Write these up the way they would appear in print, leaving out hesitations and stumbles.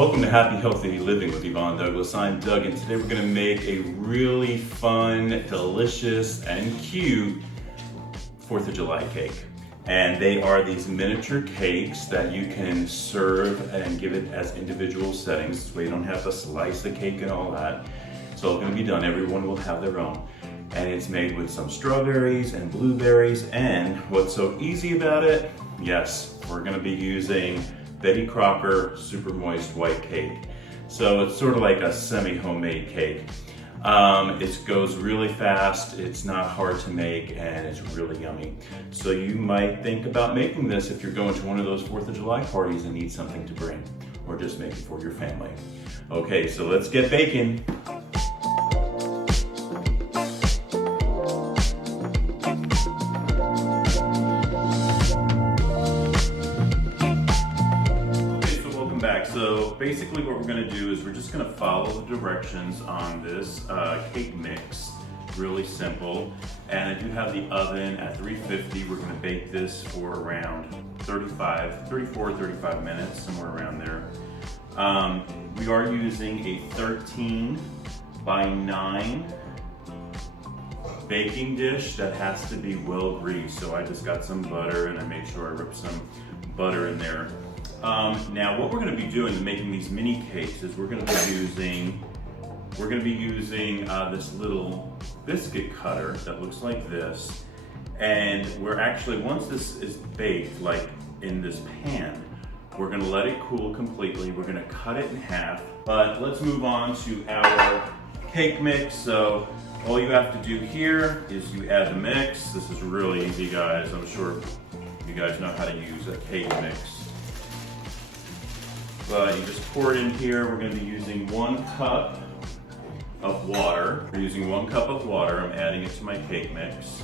Welcome to Happy Healthy Living with Yvonne Douglas. I'm Doug, and today we're going to make a really fun, delicious, and cute 4th of July cake. And they are these miniature cakes that you can serve and give it as individual settings, so you don't have to slice the cake and all that. It's all going to be done. Everyone will have their own. And it's made with some strawberries and blueberries. And what's so easy about it? Yes, we're going to be using Betty Crocker Super Moist White Cake. So it's sort of like a semi-homemade cake. It goes really fast, it's not hard to make, and it's really yummy. So you might think about making this if you're going to one of those 4th of July parties and need something to bring, or just make it for your family. Okay, so let's get baking. So basically what we're going to do is we're just going to follow the directions on this cake mix. Really simple. And I do have the oven at 350. We're going to bake this for around 34-35 minutes, somewhere around there. We are using a 13 by 9 baking dish that has to be well greased. So I just got some butter and I made sure I ripped some butter in there. Now what we're going to be doing in making these mini cakes is we're going to be using this little biscuit cutter that looks like this, and we're actually, once this is baked like in this pan, we're going to let it cool completely. We're going to cut it in half, but let's move on to our cake mix. So all you have to do here is you add the mix. This is really easy, guys. I'm sure you guys know how to use a cake mix. But you just pour it in here. We're going to be using 1 cup of water. We're using 1 cup of water. I'm adding it to my cake mix.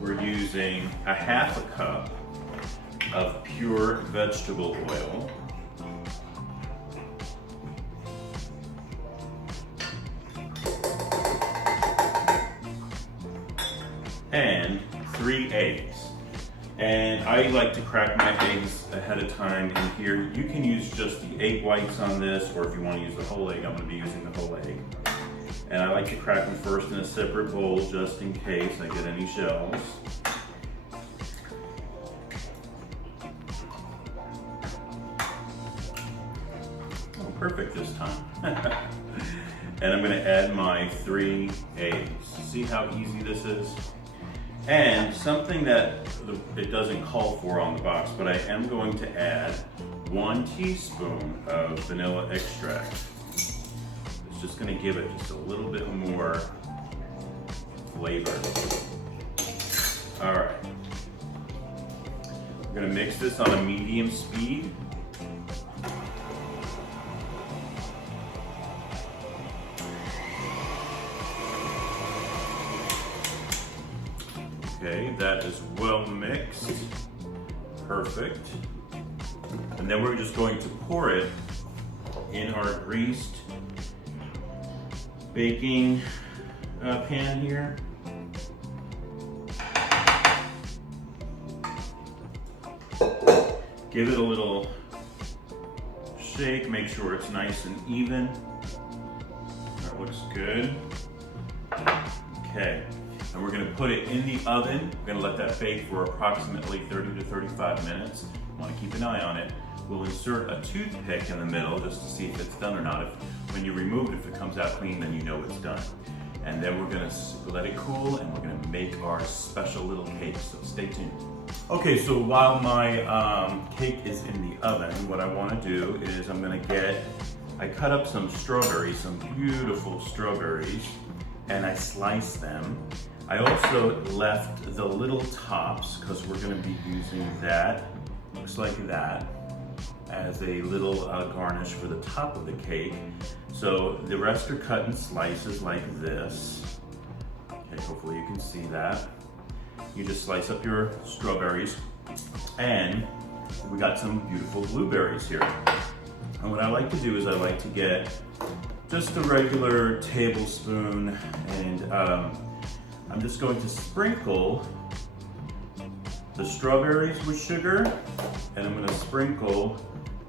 We're using a half a cup of pure vegetable oil. And 3 eggs. And I like to crack my eggs ahead of time in here. You can use just the egg whites on this, or if you want to use the whole egg, I'm going to be using the whole egg. And I like to crack them first in a separate bowl just in case I get any shells. Oh, perfect this time. And I'm going to add my 3 eggs. See how easy this is? And something that it doesn't call for on the box, but I am going to add 1 teaspoon of vanilla extract. It's just going to give it just a little bit more flavor. All right. We're going to mix this on a medium speed. Okay, that is well mixed. Perfect. And then we're just going to pour it in our greased baking pan here. Give it a little shake, make sure it's nice and even. That looks good. Okay. And we're going to put it in the oven. We're going to let that bake for approximately 30 to 35 minutes. You want to keep an eye on it. We'll insert a toothpick in the middle just to see if it's done or not. When you remove it, if it comes out clean, then you know it's done. And then we're going to let it cool, and we're going to make our special little cake, so stay tuned. Okay, so while my cake is in the oven, what I want to do is I cut up some strawberries, some beautiful strawberries, and I slice them. I also left the little tops, because we're going to be using that, looks like that, as a little garnish for the top of the cake. So the rest are cut in slices like this. Okay, hopefully you can see that. You just slice up your strawberries, and we got some beautiful blueberries here. And what I like to do is I like to get just a regular tablespoon, and I'm just going to sprinkle the strawberries with sugar, and I'm going to sprinkle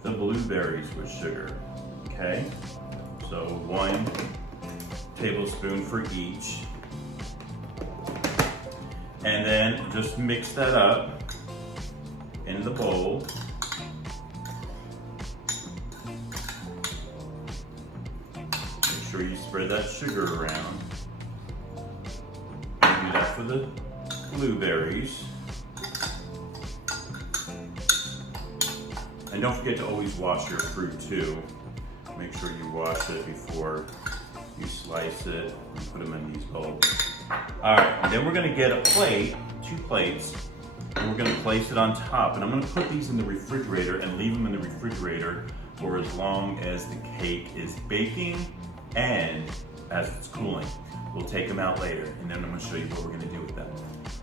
the blueberries with sugar, okay? So 1 tablespoon for each. And then just mix that up in the bowl. Make sure you spread that sugar around. Do that for the blueberries. And don't forget to always wash your fruit too. Make sure you wash it before you slice it and put them in these bowls. All right, and then we're gonna get a plate, 2 plates, and we're gonna place it on top. And I'm gonna put these in the refrigerator and leave them in the refrigerator for as long as the cake is baking and as it's cooling. We'll take them out later, and then I'm gonna show you what we're gonna do with them.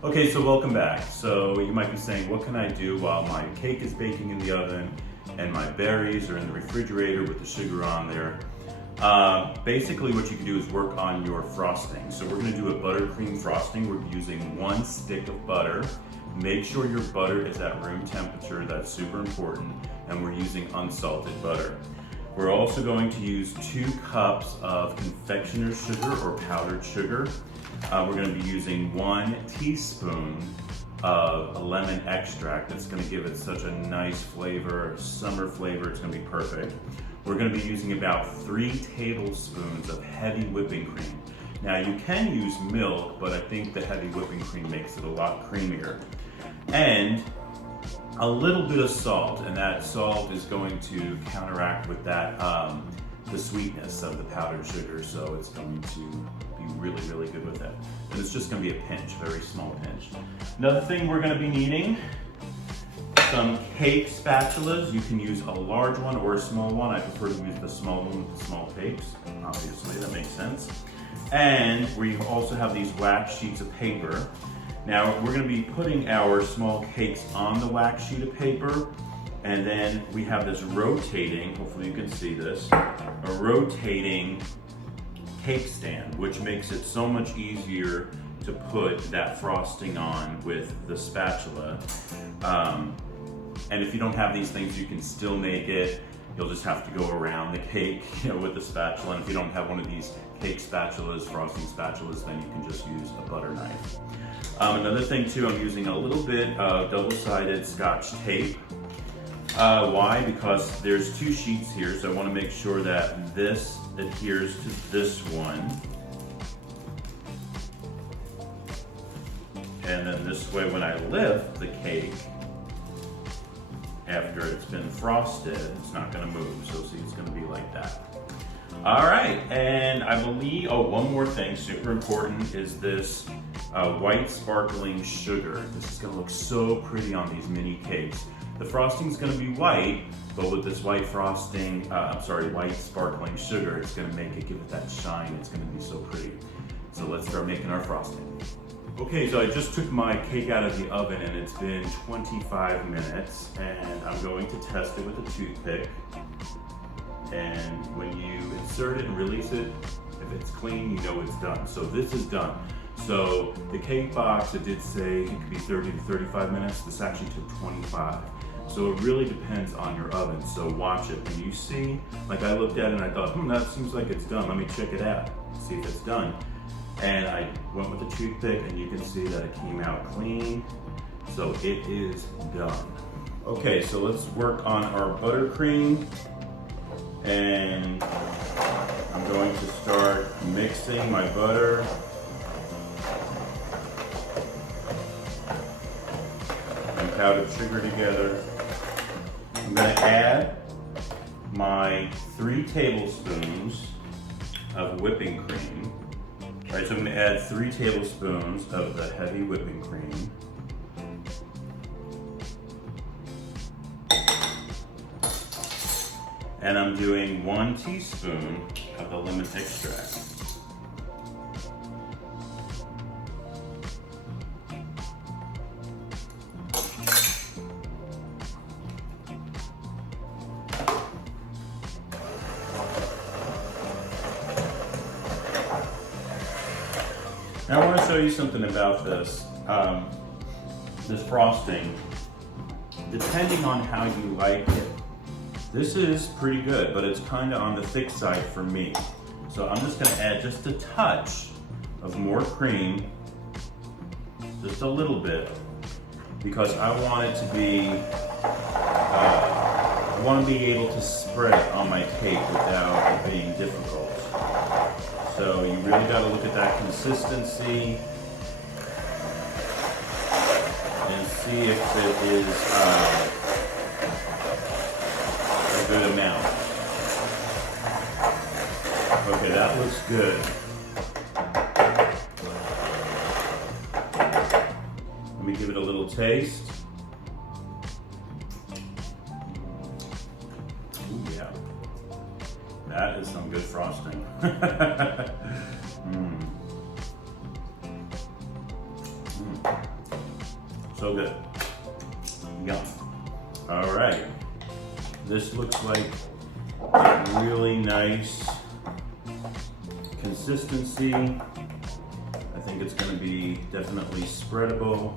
Okay, so welcome back. So you might be saying, what can I do while my cake is baking in the oven and my berries are in the refrigerator with the sugar on there? Basically what you can do is work on your frosting. So we're gonna do a buttercream frosting. We're using 1 stick of butter. Make sure your butter is at room temperature, that's super important, and we're using unsalted butter. We're also going to use 2 cups of confectioner's sugar or powdered sugar. We're gonna be using 1 teaspoon of lemon extract. That's gonna give it such a nice flavor, summer flavor, it's gonna be perfect. We're gonna be using about 3 tablespoons of heavy whipping cream. Now you can use milk, but I think the heavy whipping cream makes it a lot creamier. And a little bit of salt, and that salt is going to counteract with that, the sweetness of the powdered sugar, so it's going to be really, really good with it. And it's just gonna be a pinch, very small pinch. Another thing we're gonna be needing, some cake spatulas. You can use a large one or a small one. I prefer to use the small one with the small cakes. Obviously, that makes sense. And we also have these wax sheets of paper. Now, we're gonna be putting our small cakes on the wax sheet of paper, and then we have this rotating, hopefully you can see this, a rotating cake stand, which makes it so much easier to put that frosting on with the spatula. And if you don't have these things, you can still make it. You'll just have to go around the cake, with the spatula. And if you don't have one of these cake spatulas, frosting spatulas, then you can just use a butter knife. Another thing too, I'm using a little bit of double-sided Scotch tape. Why? Because there's 2 sheets here, so I want to make sure that this adheres to this one. And then this way, when I lift the cake, after it's been frosted, it's not gonna move. So see, it's gonna be like that. All right, and I believe, one more thing, super important, is this white sparkling sugar. This is gonna look so pretty on these mini cakes. The frosting's gonna be white, but with this white frosting, white sparkling sugar, it's gonna make it, give it that shine. It's gonna be so pretty. So let's start making our frosting. Okay, so I just took my cake out of the oven and it's been 25 minutes, and I'm going to test it with a toothpick. And when you insert it and release it, if it's clean, you know it's done. So this is done. So the cake box, it did say it could be 30 to 35 minutes. This actually took 25. So it really depends on your oven. So watch it. And you see, like I looked at it and I thought, that seems like it's done. Let me check it out, see if it's done. And I went with the toothpick and you can see that it came out clean. So it is done. Okay, so let's work on our buttercream. And I'm going to start mixing my butter. And powdered sugar together. I'm going to add my 3 tablespoons of whipping cream. All right, so I'm going to add 3 tablespoons of the heavy whipping cream. And I'm doing 1 teaspoon of the lemon extract. Now I want to show you something about this, this frosting. Depending on how you like it, This is pretty good, but it's kind of on the thick side for me. So I'm just gonna add just a touch of more cream, just a little bit, because I want it to be, I want to be able to spread it on my cake without it being difficult. So you really got to look at that consistency and see if it is a good amount. Okay, that looks good. Let me give it a little taste. Ooh, yeah. That is some good frosting. So good. Yum. All right. This looks like a really nice consistency. I think it's going to be definitely spreadable.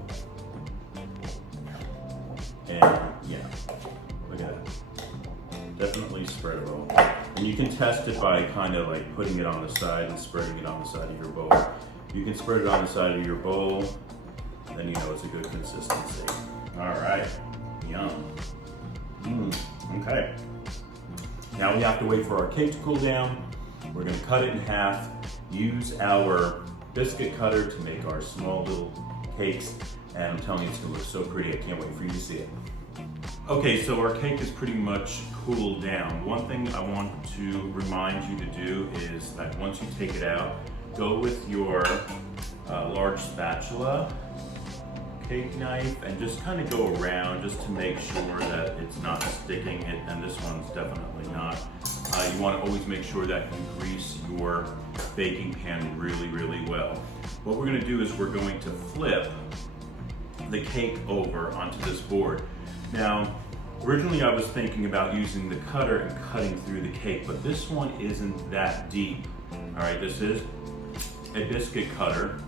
And yeah, look at it. Definitely spreadable. And you can test it by kind of like putting it on the side and spreading it on the side of your bowl. You can spread it on the side of your bowl, then you know it's a good consistency. All right, yum. Okay. Now we have to wait for our cake to cool down. We're gonna cut it in half, use our biscuit cutter to make our small little cakes, and I'm telling you, it's gonna look so pretty. I can't wait for you to see it. Okay, so our cake is pretty much cooled down. One thing I want to remind you to do is that once you take it out, go with your large spatula, cake knife, and just kind of go around just to make sure that it's not sticking it, and this one's definitely not. You want to always make sure that you grease your baking pan really, really well. What we're going to do is we're going to flip the cake over onto this board. Now, originally I was thinking about using the cutter and cutting through the cake, but this one isn't that deep. All right, this is a biscuit cutter.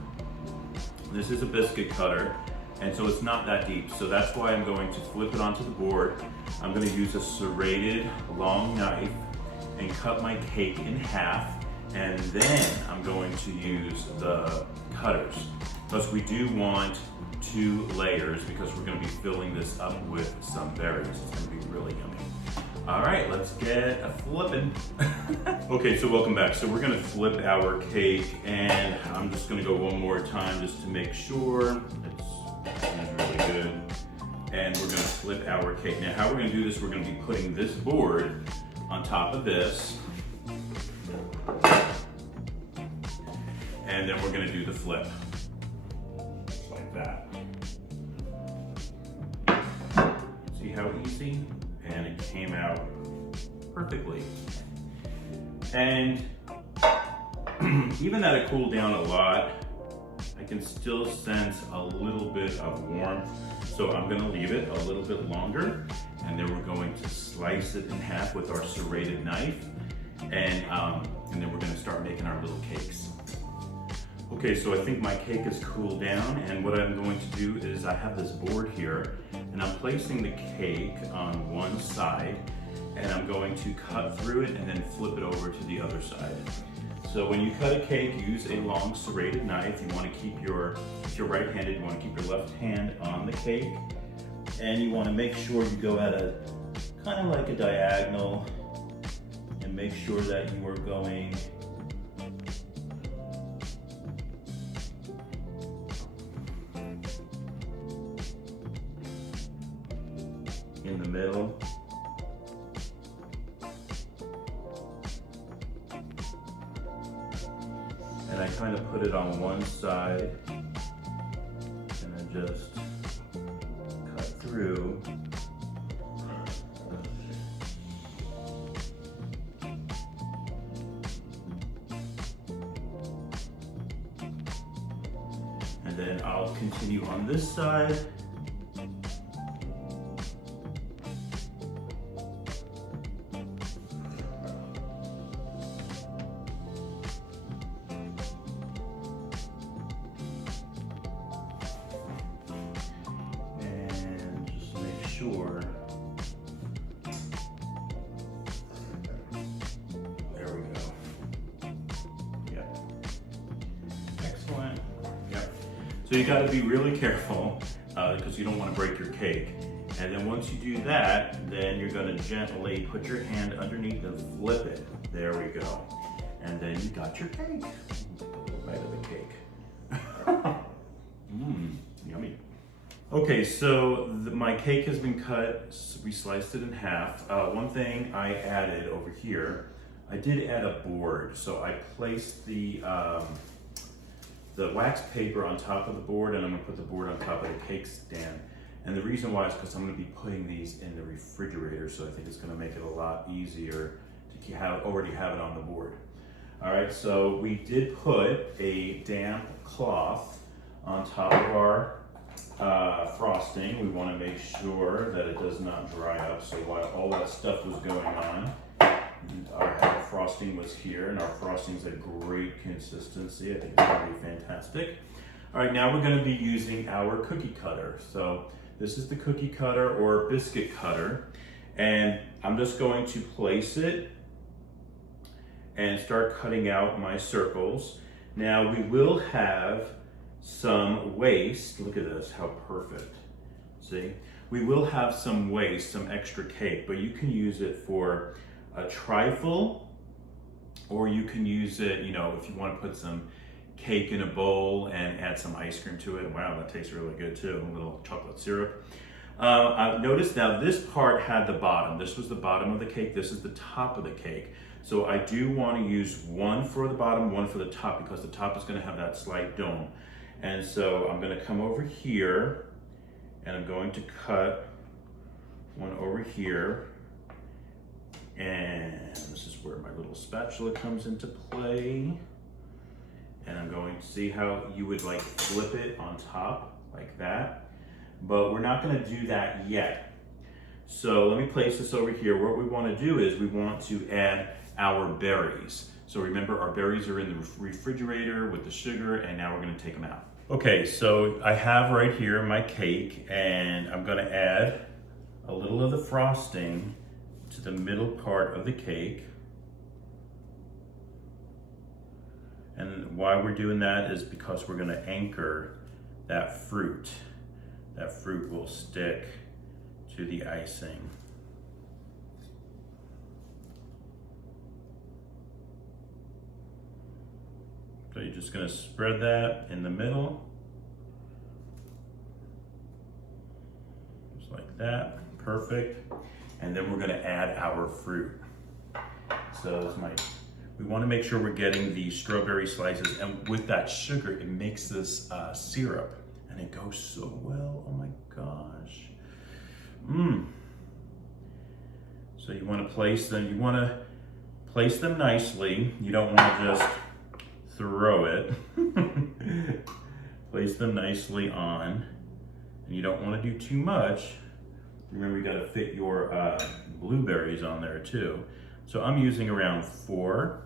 This is a biscuit cutter, and so it's not that deep. So that's why I'm going to flip it onto the board. I'm going to use a serrated long knife and cut my cake in half, and then I'm going to use the cutters. Plus we do want 2 layers because we're going to be filling this up with some berries. It's going to be really yummy. All right, let's get a flipping. Okay, so welcome back. So we're going to flip our cake, and I'm just going to go one more time just to make sure it's really good. And we're going to flip our cake. Now, how we're going to do this, we're going to be putting this board on top of this, and then we're going to do the flip. Just like that. See how easy? And it came out perfectly. And even that it cooled down a lot, I can still sense a little bit of warmth. So I'm gonna leave it a little bit longer, and then we're going to slice it in half with our serrated knife, and then we're gonna start making our little cakes. Okay, so I think my cake is cooled down, and what I'm going to do is I have this board here, and I'm placing the cake on one side, and I'm going to cut through it and then flip it over to the other side. So when you cut a cake, use a long serrated knife. You want to keep if you're right-handed, you want to keep your left hand on the cake, and you want to make sure you go at a kind of like a diagonal, and make sure that you are going in the middle. And I kind of put it on one side, and I just cut through. And then I'll continue on this side. Sure So you gotta be really careful because you don't wanna break your cake. And then once you do that, then you're gonna gently put your hand underneath and flip it. There we go. And then you got your cake. A little bite of the cake. Yummy. Okay, so my cake has been cut. We sliced it in half. One thing I added over here, I did add a board. So I placed the wax paper on top of the board, and I'm gonna put the board on top of the cake stand. And the reason why is because I'm gonna be putting these in the refrigerator, so I think it's gonna make it a lot easier to already have it on the board. All right, so we did put a damp cloth on top of our frosting. We wanna make sure that it does not dry up. So while all that stuff was going on, our frosting was here, and our frosting's a great consistency. I think it's gonna be fantastic. All right, now we're gonna be using our cookie cutter. So this is the cookie cutter or biscuit cutter, and I'm just going to place it and start cutting out my circles. Now we will have some waste. Look at this, how perfect. See? We will have some waste, some extra cake, but you can use it for a trifle, or you can use it, you know, if you want to put some cake in a bowl and add some ice cream to it. Wow, that tastes really good too, a little chocolate syrup. I've noticed now this part had the bottom. This was the bottom of the cake. This is the top of the cake. So I do want to use one for the bottom, one for the top, because the top is going to have that slight dome. And so I'm going to come over here and I'm going to cut one over here. And this is where my little spatula comes into play. And I'm going to see how you would like flip it on top like that. But we're not going to do that yet. So let me place this over here. What we want to do is we want to add our berries. So remember, our berries are in the refrigerator with the sugar, and now we're going to take them out. Okay, so I have right here my cake, and I'm going to add a little of the frosting to the middle part of the cake. And why we're doing that is because we're going to anchor that fruit. That fruit will stick to the icing. So you're just going to spread that in the middle, just like that. Perfect. And then we're going to add our fruit. So we want to make sure we're getting the strawberry slices, and with that sugar, it makes this syrup, and it goes so well. Oh my gosh. So you want to place them. You want to place them nicely. You don't want to just throw it. Place them nicely on, and you don't want to do too much. Remember, you got to fit your blueberries on there too. So I'm using around 4.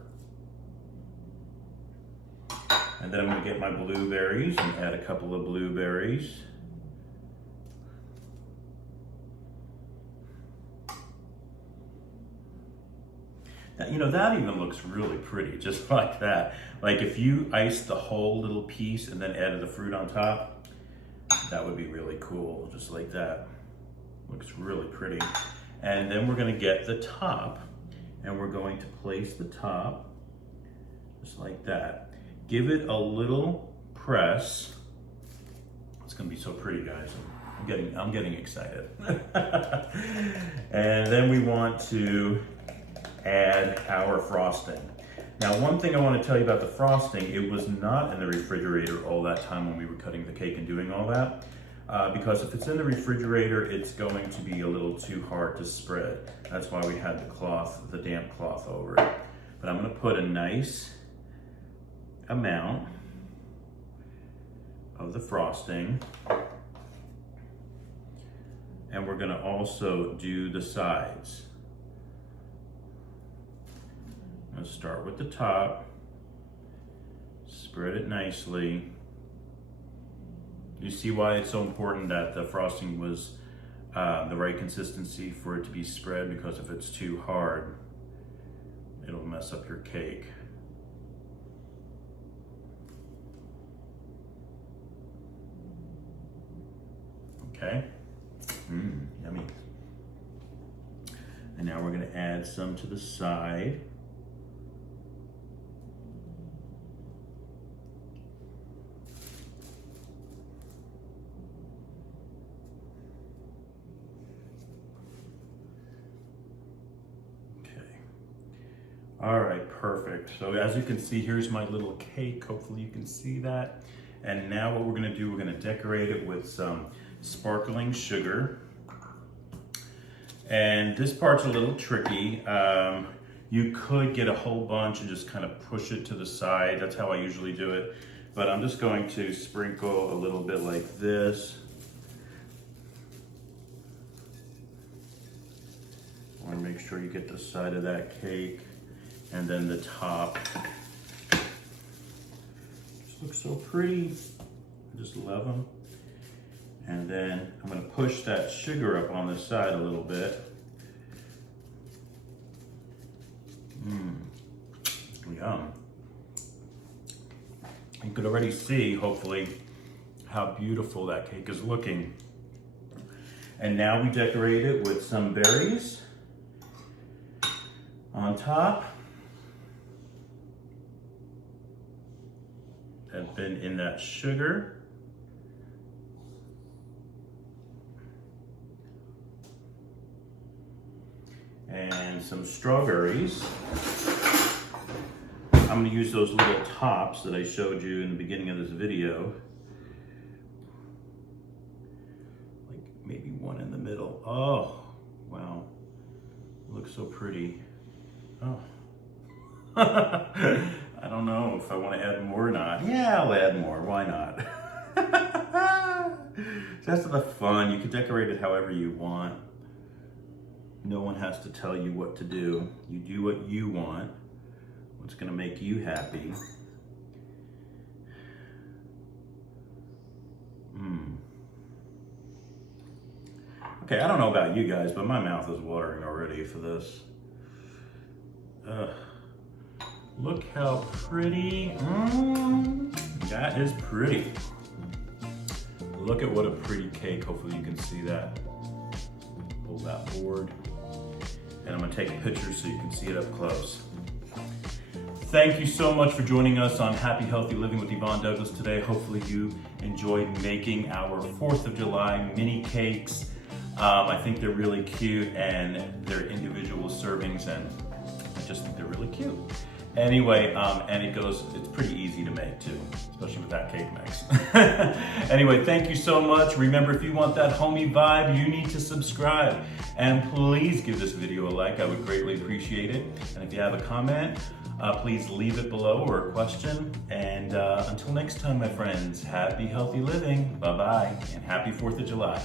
And then I'm going to get my blueberries and add a couple of blueberries. Now, you know, that even looks really pretty, just like that. Like if you iced the whole little piece and then added the fruit on top, that would be really cool, just like that. Looks really pretty. And then we're going to get the top, and we're going to place the top just like that. Give it a little press. It's going to be so pretty, guys. I'm getting excited. And then we want to add our frosting. Now, one thing I want to tell you about the frosting, it was not in the refrigerator all that time when we were cutting the cake and doing all that. Because if it's in the refrigerator, it's going to be a little too hard to spread. That's why we had the damp cloth over it. But I'm going to put a nice amount of the frosting. And we're going to also do the sides. I'm going to start with the top, spread it nicely. You see why it's so important that the frosting was the right consistency for it to be spread, because if it's too hard, it'll mess up your cake. okay? Yummy. And now we're gonna add some to the side. All right, perfect. So as you can see, here's my little cake. Hopefully you can see that. And now what we're gonna do, we're gonna decorate it with some sparkling sugar. And this part's a little tricky. You could get a whole bunch and just kind of push it to the side. That's how I usually do it. But I'm just going to sprinkle a little bit like this. I wanna make sure you get the side of that cake. And then the top. Just looks so pretty. I just love them. And then I'm gonna push that sugar up on the side a little bit. Yum. You could already see, hopefully, how beautiful that cake is looking. And now we decorate it with some berries on top. Have been in that sugar. And some strawberries. I'm gonna use those little tops that I showed you in the beginning of this video. Like maybe one in the middle. Oh, wow. Looks so pretty. Oh. I don't know if I want to add more or not. Yeah, I'll add more. Why not? That's the fun. You can decorate it however you want. No one has to tell you what to do. You do what you want. What's going to make you happy. Okay, I don't know about you guys, but my mouth is watering already for this. Look how pretty. That is pretty. Look at what a pretty cake. Hopefully you can see that. Pull that board. And I'm gonna take a picture so you can see it up close. Thank you so much for joining us on Happy Healthy Living with Yvonne Douglas today. Hopefully you enjoyed making our 4th of July mini cakes. I think they're really cute and they're individual servings and I just think they're really cute. Anyway, and it's pretty easy to make too, especially with that cake mix. Anyway, thank you so much. Remember, if you want that homey vibe, you need to subscribe. And please give this video a like, I would greatly appreciate it. And if you have a comment, please leave it below or a question. And until next time, my friends, happy healthy living, bye-bye, and happy 4th of July.